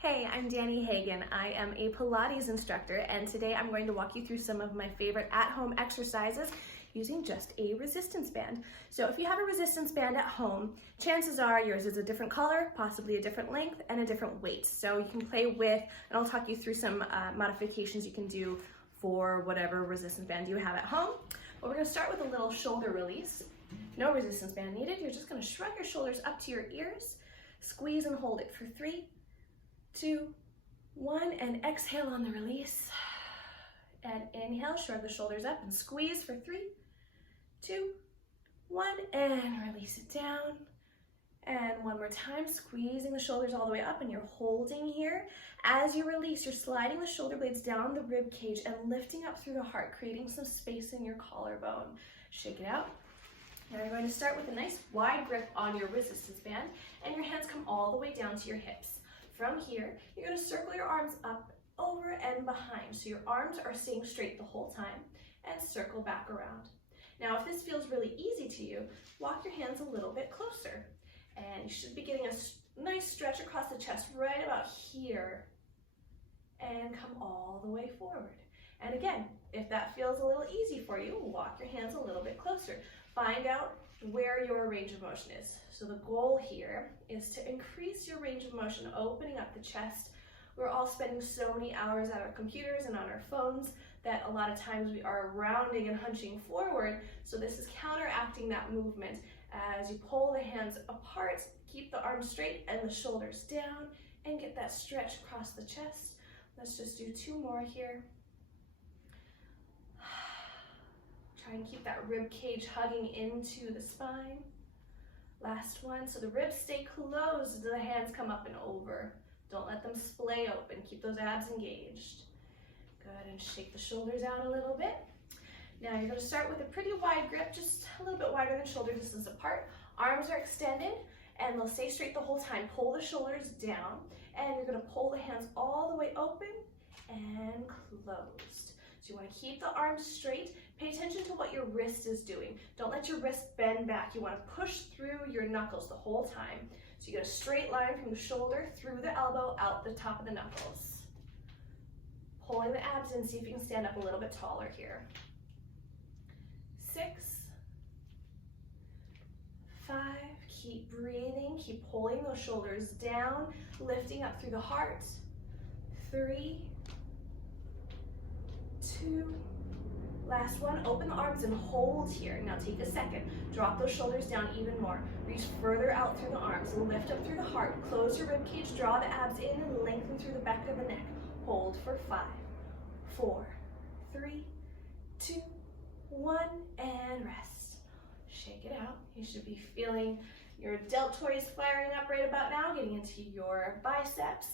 Hey, I'm Dani Hagan. I am a Pilates instructor, and today I'm going to walk you through some of my favorite at-home exercises using just a resistance band. So if you have a resistance band at home, chances are yours is a different color, possibly a different length, and a different weight. So you can play with, and I'll talk you through some modifications you can do for whatever resistance band you have at home. But we're going to start with a little shoulder release. No resistance band needed. You're just going to shrug your shoulders up to your ears, squeeze and hold it for 3, 2, 1, and exhale on the release. And inhale, shrug the shoulders up and squeeze for 3, 2, 1, and release it down. And one more time, squeezing the shoulders all the way up, and you're holding here. As you release, you're sliding the shoulder blades down the rib cage and lifting up through the heart, creating some space in your collarbone. Shake it out. Now you're going to start with a nice wide grip on your resistance band, and your hands come all the way down to your hips. From here, you're going to circle your arms up, over, and behind. So your arms are staying straight the whole time, and circle back around. Now, if this feels really easy to you, walk your hands a little bit closer. And you should be getting a nice stretch across the chest right about here. And come all the way forward. And again, if that feels a little easy for you, walk your hands a little bit closer. Find out where your range of motion is. So the goal here is to increase your range of motion, opening up the chest. We're all spending so many hours at our computers and on our phones that a lot of times we are rounding and hunching forward. So this is counteracting that movement. As you pull the hands apart, keep the arms straight and the shoulders down, and get that stretch across the chest. Let's just do 2 more here. Try and keep that rib cage hugging into the spine. Last one. So the ribs stay closed, the hands come up and over. Don't let them splay open. Keep those abs engaged. Good, and shake the shoulders out a little bit. Now you're going to start with a pretty wide grip, just a little bit wider than shoulder distance apart. Arms are extended, and they'll stay straight the whole time. Pull the shoulders down, and you're going to pull the hands all the way open and closed. So you want to keep the arms straight. Pay attention to what your wrist is doing. Don't let your wrist bend back. You want to push through your knuckles the whole time. So you get a straight line from the shoulder through the elbow, out the top of the knuckles. Pulling the abs in, see if you can stand up a little bit taller here. 6, 5, keep breathing, keep pulling those shoulders down, lifting up through the heart. 3, 2, last one, open the arms and hold here. Now take a second, drop those shoulders down even more. Reach further out through the arms, lift up through the heart, close your rib cage, draw the abs in and lengthen through the back of the neck. Hold for 5, 4, 3, 2, 1, and rest. Shake it out. You should be feeling your deltoids firing up right about now, getting into your biceps.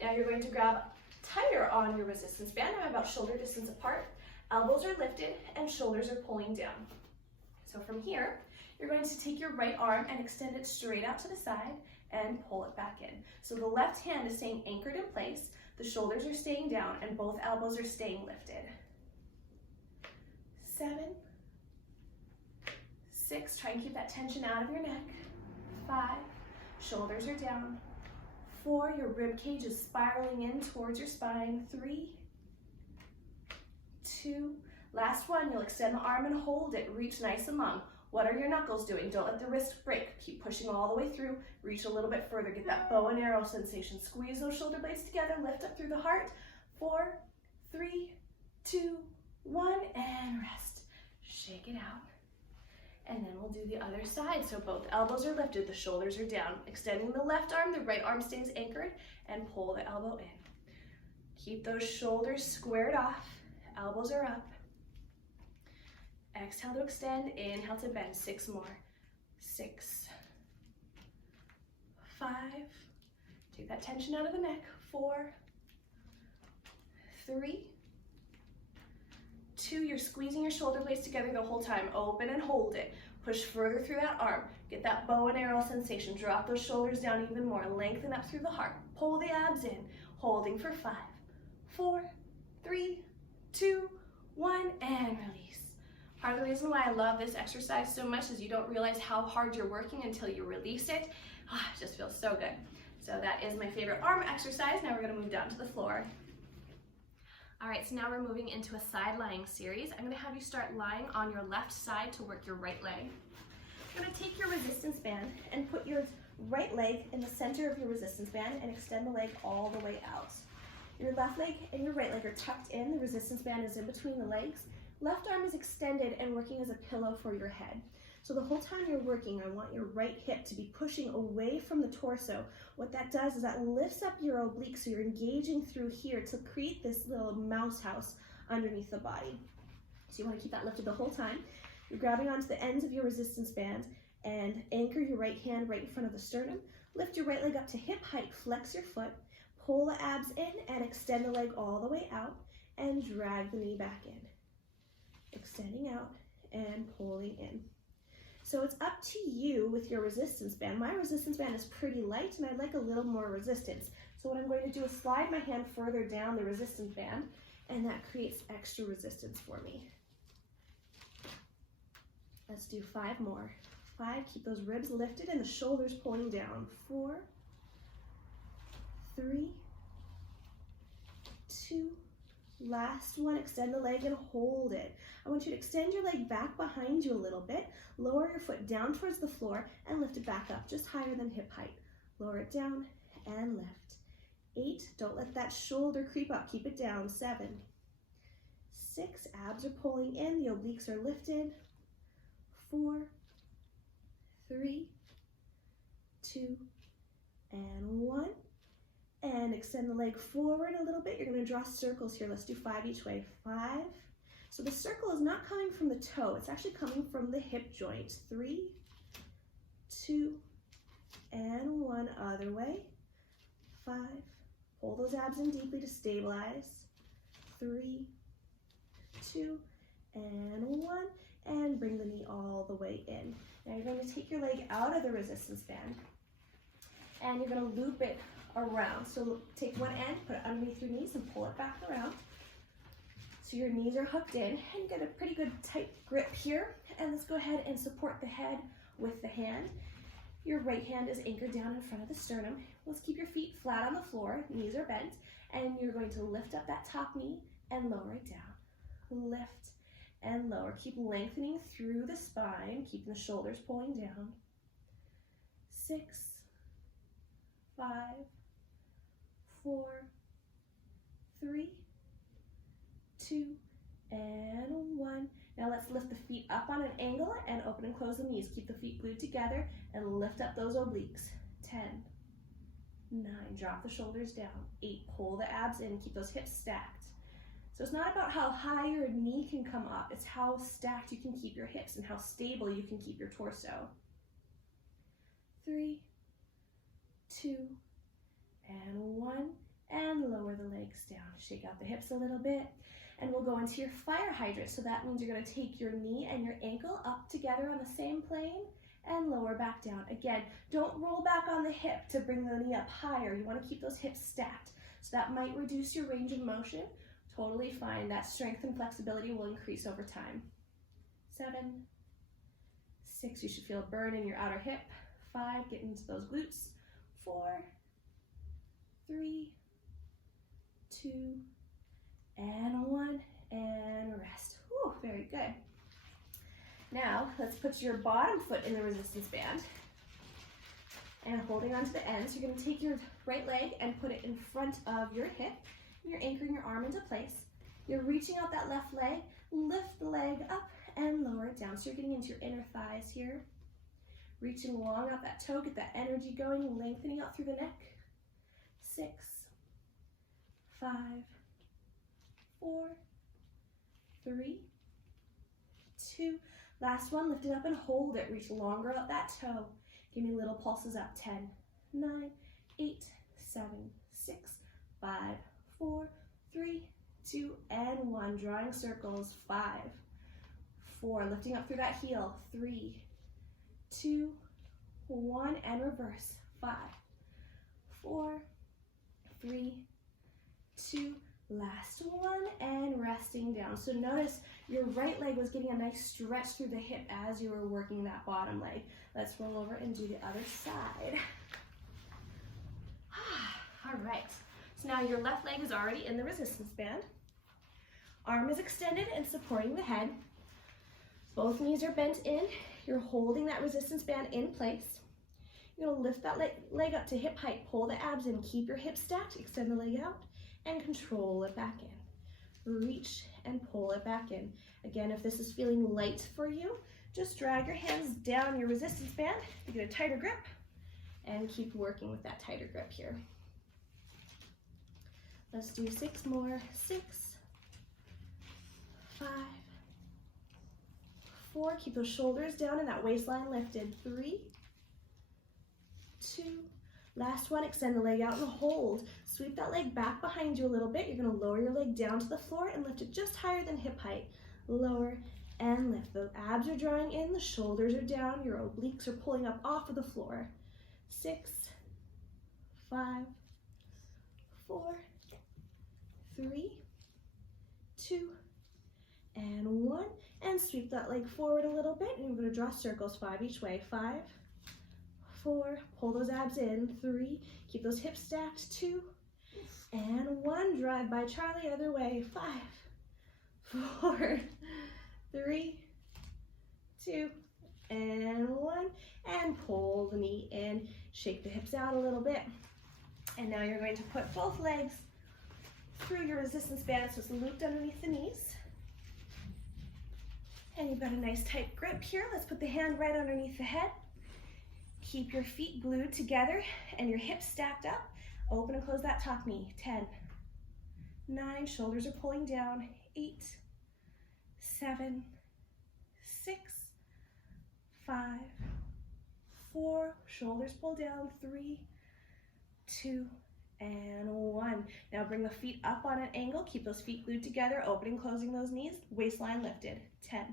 Now you're going to grab tighter on your resistance band. I'm about shoulder distance apart. Elbows are lifted and shoulders are pulling down. So from here, you're going to take your right arm and extend it straight out to the side and pull it back in. So the left hand is staying anchored in place, the shoulders are staying down, and both elbows are staying lifted. 7, 6, try and keep that tension out of your neck. 5, shoulders are down. 4, your rib cage is spiraling in towards your spine. 3, 2, last one, you'll extend the arm and hold it. Reach nice and long. What are your knuckles doing? Don't let the wrist break. Keep pushing all the way through. Reach a little bit further. Get that bow and arrow sensation. Squeeze those shoulder blades together. Lift up through the heart. 4, 3, 2, 1, and rest. Shake it out. And then we'll do the other side. So both elbows are lifted, the shoulders are down. Extending the left arm, the right arm stays anchored, and pull the elbow in. Keep those shoulders squared off. Elbows are up. Exhale to extend, inhale to bend. 6 more. 6, 5, take that tension out of the neck. 4, 3, 2, you're squeezing your shoulder blades together the whole time. Open and hold it. Push further through that arm. Get that bow and arrow sensation. Drop those shoulders down even more. Lengthen up through the heart. Pull the abs in. Holding for 5, 4, 3, 2, 1, and release. Part of the reason why I love this exercise so much is you don't realize how hard you're working until you release it. It just feels so good. So that is my favorite arm exercise. Now we're gonna move down to the floor. All right, so now we're moving into a side lying series. I'm gonna have you start lying on your left side to work your right leg. You're gonna take your resistance band and put your right leg in the center of your resistance band and extend the leg all the way out. Your left leg and your right leg are tucked in. The resistance band is in between the legs. Left arm is extended and working as a pillow for your head. So the whole time you're working, I want your right hip to be pushing away from the torso. What that does is that lifts up your obliques, so you're engaging through here to create this little mouse house underneath the body. So you want to keep that lifted the whole time. You're grabbing onto the ends of your resistance band and anchor your right hand right in front of the sternum. Lift your right leg up to hip height, flex your foot, pull the abs in and extend the leg all the way out and drag the knee back in. Extending out and pulling in. So it's up to you with your resistance band. My resistance band is pretty light and I'd like a little more resistance. So what I'm going to do is slide my hand further down the resistance band and that creates extra resistance for me. Let's do 5 more. 5, keep those ribs lifted and the shoulders pulling down. 4, 3, 2, last one, extend the leg and hold it. I want you to extend your leg back behind you a little bit, lower your foot down towards the floor and lift it back up, just higher than hip height. Lower it down and lift. 8, don't let that shoulder creep up, keep it down. 7, 6, abs are pulling in, the obliques are lifted. 4, 3, 2, and 1. And extend the leg forward a little bit. You're going to draw circles here. Let's do 5 each way. 5. So the circle is not coming from the toe. It's actually coming from the hip joint. 3, 2, and 1. Other way. 5. Pull those abs in deeply to stabilize. 3, 2, and 1. And bring the knee all the way in. Now you're going to take your leg out of the resistance band and you're going to loop it around. So take one end, put it underneath your knees and pull it back around. So your knees are hooked in and get a pretty good tight grip here. And let's go ahead and support the head with the hand. Your right hand is anchored down in front of the sternum. Let's keep your feet flat on the floor, knees are bent, and you're going to lift up that top knee and lower it down. Lift and lower. Keep lengthening through the spine, keeping the shoulders pulling down. 6, 5, 4, 3, 2, and 1. Now let's lift the feet up on an angle and open and close the knees. Keep the feet glued together and lift up those obliques. 10, 9, drop the shoulders down. 8, pull the abs in, keep those hips stacked. So it's not about how high your knee can come up, it's how stacked you can keep your hips and how stable you can keep your torso. 3, 2, and 1, and lower the legs down. Shake out the hips a little bit, and we'll go into your fire hydrant. So that means you're going to take your knee and your ankle up together on the same plane and lower back down. Again, don't roll back on the hip to bring the knee up higher. You want to keep those hips stacked. So that might reduce your range of motion. Totally fine. That strength and flexibility will increase over time. 7, 6, you should feel a burn in your outer hip. 5, get into those glutes. 4, 3, 2, and 1, and rest. Whew, very good. Now, let's put your bottom foot in the resistance band and holding onto the ends. You're going to take your right leg and put it in front of your hip. You're anchoring your arm into place. You're reaching out that left leg, lift the leg up and lower it down. So you're getting into your inner thighs here. Reaching long out that toe, get that energy going, lengthening out through the neck. 6, 5, 4, 3, 2. Last one, lift it up and hold it. Reach longer out that toe. Give me little pulses up. 10, 9, 8, 7, 6, 5, 4, 3, 2, and 1. Drawing circles. 5, 4. Lifting up through that heel. 3, 2, 1, and reverse. 5, 4, 3, 2. Last one, and resting down. So notice your right leg was getting a nice stretch through the hip as you were working that bottom leg. Let's roll over and do the other side. All right, so now your left leg is already in the resistance band. Arm is extended and supporting the head. Both knees are bent in. You're holding that resistance band in place. You're gonna lift that leg up to hip height, pull the abs in, keep your hips stacked, extend the leg out, and control it back in. Reach and pull it back in. Again, if this is feeling light for you, just drag your hands down your resistance band to get a tighter grip, and keep working with that tighter grip here. Let's do 6 more. 6, 5, 4. Keep those shoulders down and that waistline lifted. 3, 2. Last one, extend the leg out and hold. Sweep that leg back behind you a little bit. You're gonna lower your leg down to the floor and lift it just higher than hip height. Lower and lift. The abs are drawing in, the shoulders are down, your obliques are pulling up off of the floor. 6, 5, 4, 3, 2, and 1. And sweep that leg forward a little bit, and you're gonna draw circles, 5 each way. 5, 4, pull those abs in. 3, keep those hips stacked. 2, and 1. Drive by Charlie, other way. 5, 4, 3, 2, and 1. And pull the knee in, shake the hips out a little bit. And now you're going to put both legs through your resistance band, so it's looped underneath the knees. And you've got a nice tight grip here. Let's put the hand right underneath the head. Keep your feet glued together and your hips stacked up. Open and close that top knee. 10, 9, shoulders are pulling down. 8, 7, 6, 5, 4, shoulders pull down. 3, 2, and 1. Now bring the feet up on an angle. Keep those feet glued together, opening and closing those knees. Waistline lifted. 10,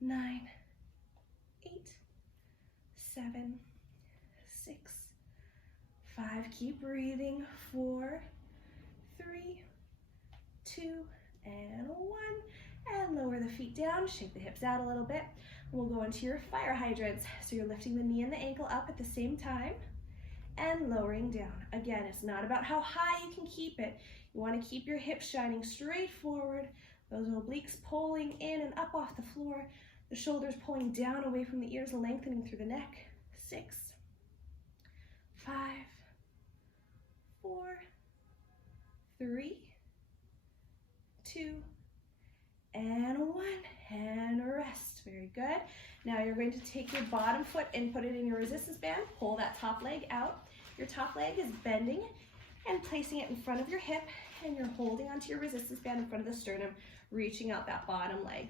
9, 8, 7, 6, 5. Keep breathing. 4, 3, 2, and 1. And lower the feet down. Shake the hips out a little bit. We'll go into your fire hydrants. So you're lifting the knee and the ankle up at the same time and lowering down. Again, it's not about how high you can keep it. You want to keep your hips shining straight forward. Those obliques pulling in and up off the floor. The shoulders pulling down away from the ears, lengthening through the neck. 6, 5, 4, 3, 2, and 1. And rest. Very good. Now you're going to take your bottom foot and put it in your resistance band. Pull that top leg out. Your top leg is bending and placing it in front of your hip, and you're holding onto your resistance band in front of the sternum, reaching out that bottom leg.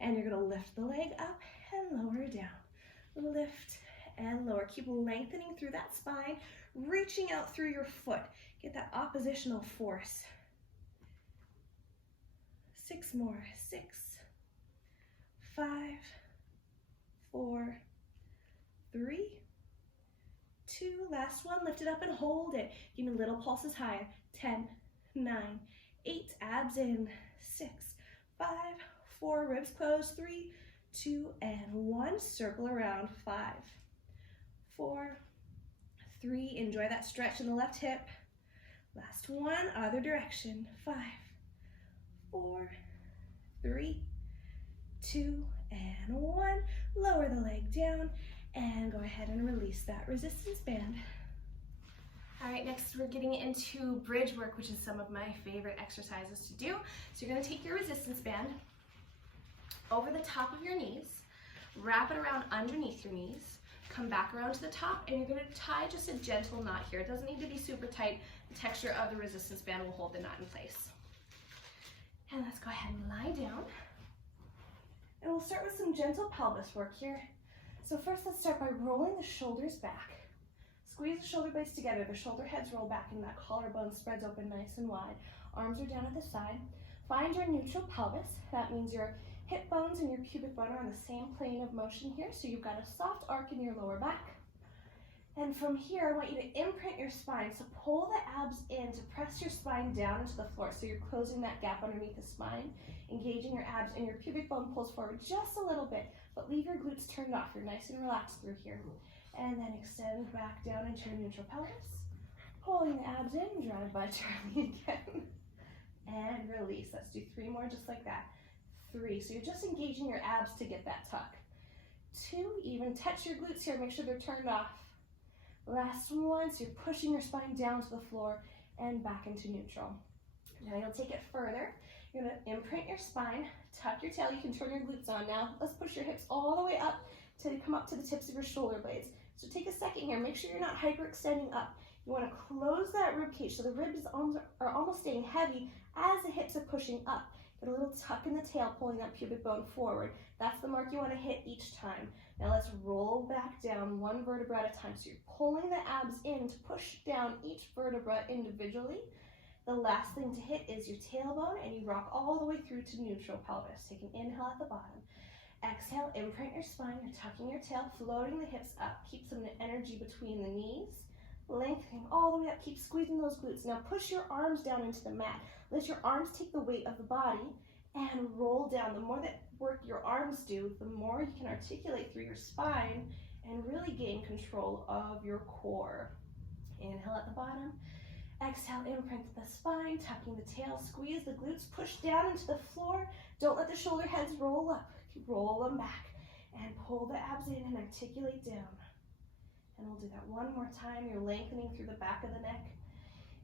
And you're going to lift the leg up and lower down. Lift and lower. Keep lengthening through that spine, reaching out through your foot. Get that oppositional force. 6 more. 6, 5, 4, 3, 2. Last one. Lift it up and hold it. Give me little pulses higher. 10, 9, 8. Abs in. 6, 5, 4. Ribs closed. 3, 2, and 1. Circle around. 5, 4, 3. Enjoy that stretch in the left hip. Last one. Other direction. 5, 4, 3, 2, and 1. Lower the leg down and go ahead and release that resistance band. All right, next we're getting into bridge work, which is some of my favorite exercises to do. So you're gonna take your resistance band over the top of your knees, wrap it around underneath your knees, come back around to the top, and you're gonna tie just a gentle knot here. It doesn't need to be super tight. The texture of the resistance band will hold the knot in place. And let's go ahead and lie down. And we'll start with some gentle pelvis work here. So first, let's start by rolling the shoulders back. Squeeze the shoulder blades together. The shoulder heads roll back and that collarbone spreads open nice and wide. Arms are down at the side. Find your neutral pelvis. That means your hip bones and your pubic bone are on the same plane of motion here. So you've got a soft arc in your lower back. And from here, I want you to imprint your spine. So pull the abs in to press your spine down into the floor. So you're closing that gap underneath the spine, engaging your abs, and your pubic bone pulls forward just a little bit, but leave your glutes turned off. You're nice and relaxed through here. And then extend back down into your neutral pelvis. Pulling the abs in, drive by Charlie again. And release. Let's do 3 more just like that. 3. So you're just engaging your abs to get that tuck. 2, even touch your glutes here. Make sure they're turned off. Last one. So you're pushing your spine down to the floor and back into neutral. Now you'll take it further. You're going to imprint your spine, tuck your tail. You can turn your glutes on now. Let's push your hips all the way up till you come up to the tips of your shoulder blades. So take a second here. Make sure you're not hyperextending up. You want to close that rib cage so the ribs are almost staying heavy as the hips are pushing up. Get a little tuck in the tail, pulling that pubic bone forward. That's the mark you want to hit each time. Now let's roll back down 1 vertebra at a time. So you're pulling the abs in to push down each vertebra individually. The last thing to hit is your tailbone, and you rock all the way through to neutral pelvis. Take an inhale at the bottom. Exhale, imprint your spine. You're tucking your tail, floating the hips up. Keep some energy between the knees. Lengthening all the way up. Keep squeezing those glutes. Now push your arms down into the mat. Let your arms take the weight of the body and roll down. The more that work your arms do, the more you can articulate through your spine and really gain control of your core. Inhale at the bottom. Exhale, imprint the spine, tucking the tail, squeeze the glutes, push down into the floor. Don't let the shoulder heads roll up. Roll them back and pull the abs in and articulate down. And we'll do that 1 more time. You're lengthening through the back of the neck.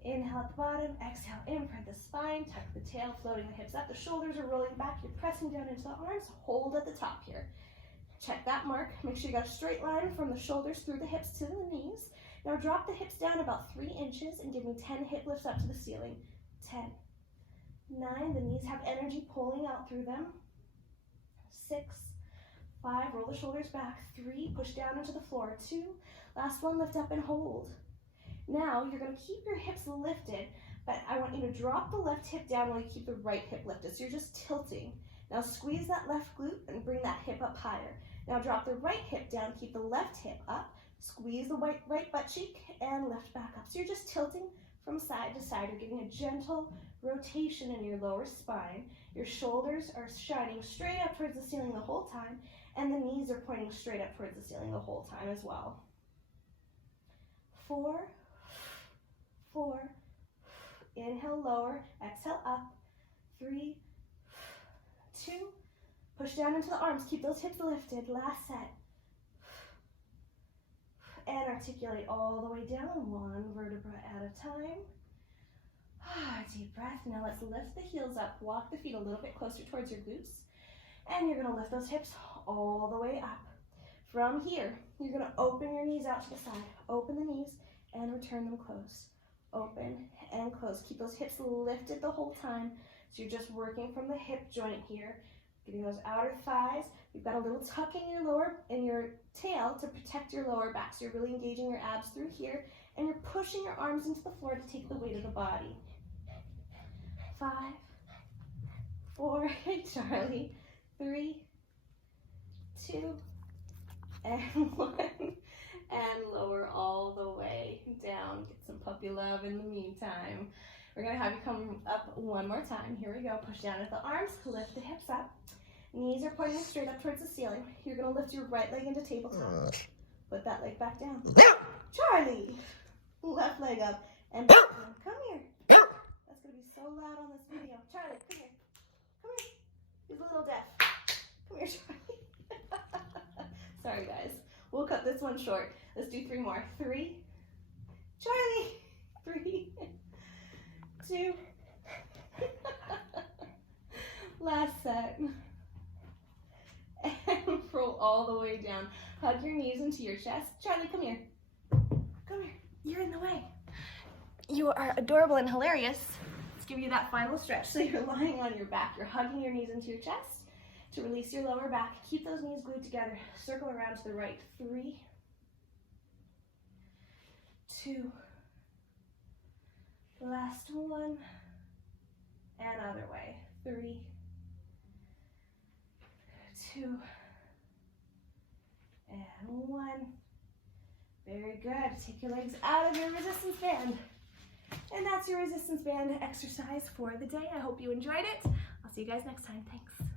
Inhale at the bottom. Exhale, imprint the spine, tuck the tail, floating the hips up. The shoulders are rolling back. You're pressing down into the arms. Hold at the top here. Check that mark. Make sure you got a straight line from the shoulders through the hips to the knees. Now drop the hips down about 3 inches and give me 10 hip lifts up to the ceiling. 10, 9, the knees have energy pulling out through them. 6, 5, roll the shoulders back. 3, push down into the floor. 2, last one, lift up and hold. Now you're going to keep your hips lifted, but I want you to drop the left hip down while you keep the right hip lifted. So you're just tilting. Now squeeze that left glute and bring that hip up higher. Now drop the right hip down, keep the left hip up, squeeze the right butt cheek and lift back up. So you're just tilting from side to side. You're getting a gentle rotation in your lower spine. Your shoulders are shining straight up towards the ceiling the whole time, and the knees are pointing straight up towards the ceiling the whole time as well. 4, 4, inhale, lower, exhale, up. 3, 2, push down into the arms, keep those hips lifted. Last set. And articulate all the way down, 1 vertebra at a time. Deep breath. Now let's lift the heels up. Walk the feet a little bit closer towards your glutes. And you're going to lift those hips all the way up. From here, you're going to open your knees out to the side. Open the knees and return them close. Open and close. Keep those hips lifted the whole time. So you're just working from the hip joint here. Getting those outer thighs. You've got a little tuck in your tail to protect your lower back. So you're really engaging your abs through here, and you're pushing your arms into the floor to take the weight of the body. 5, 4, Charlie, 3, 2, and 1, and lower all the way down. Get some puppy love in the meantime. We're going to have you come up 1 more time. Here we go. Push down with the arms, lift the hips up. Knees are pointing straight up towards the ceiling. You're going to lift your right leg into tabletop. Put that leg back down. Charlie! Left leg up and back down. Come here. That's going to be so loud on this video. Charlie, come here. Come here. He's a little deaf. Come here, Charlie. Sorry, guys. We'll cut this one short. Let's do 3 more. 3. Charlie! 3. 2. Last set. And roll all the way down. Hug your knees into your chest. Charlie, come here. Come here. You're in the way. You are adorable and hilarious. Let's give you that final stretch. So you're lying on your back. You're hugging your knees into your chest to release your lower back. Keep those knees glued together. Circle around to the right. 3, 2, last one, and other way. 3, 2, and 1. Very good. Take your legs out of your resistance band. And that's your resistance band exercise for the day. I hope you enjoyed it. I'll see you guys next time. Thanks.